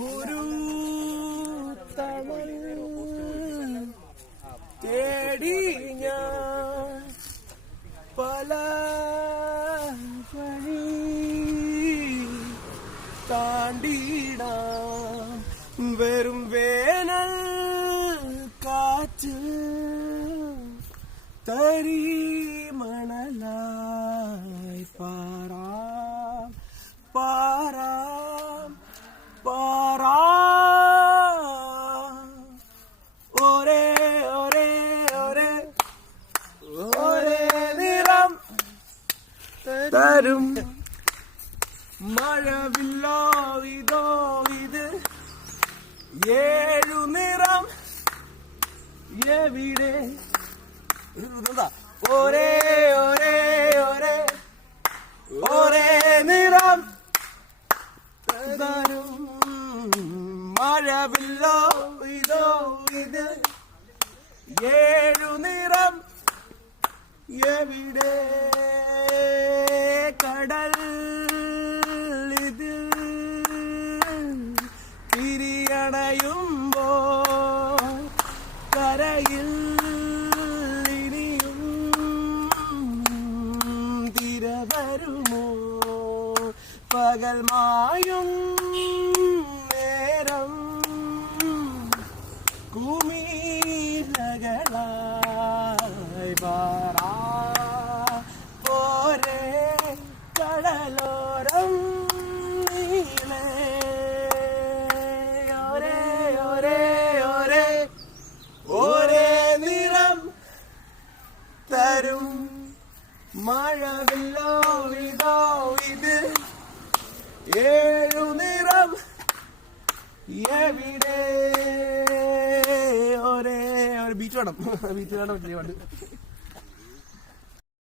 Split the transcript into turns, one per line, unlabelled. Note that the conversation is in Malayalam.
ഒരു തേടി ഞാൻ പല വഴി താണ്ടിടാം വെറും വേനൽ കാറ്റ് തരി മണലായി പാറാം പാറാം പാറാം ഒരേ ഒരേ ഒരേ ഒരേ നിറം തരും. മഴവില്ലോ ഇതോ ഇത് ഏഴു നിറം എവിടെ? ഒരേ ഒരേ ഒരേ ഒരേ നിറം തരും. മഴവില്ലോ ഇതോ ഇത് ഏഴു നിറം എവിടെ? கரையும் கரையில் இனியும் திரவருமோ? பகல் மாயும் நேரம் குமீரகளாய் பா മഴവില്ലോ ഇതോ ഇത്. ഏഴു നിറം എവിടെ? ഒരേ ഒരു ബീച്ച് വേണം. ബീച്ച് വേണം പണ്ട്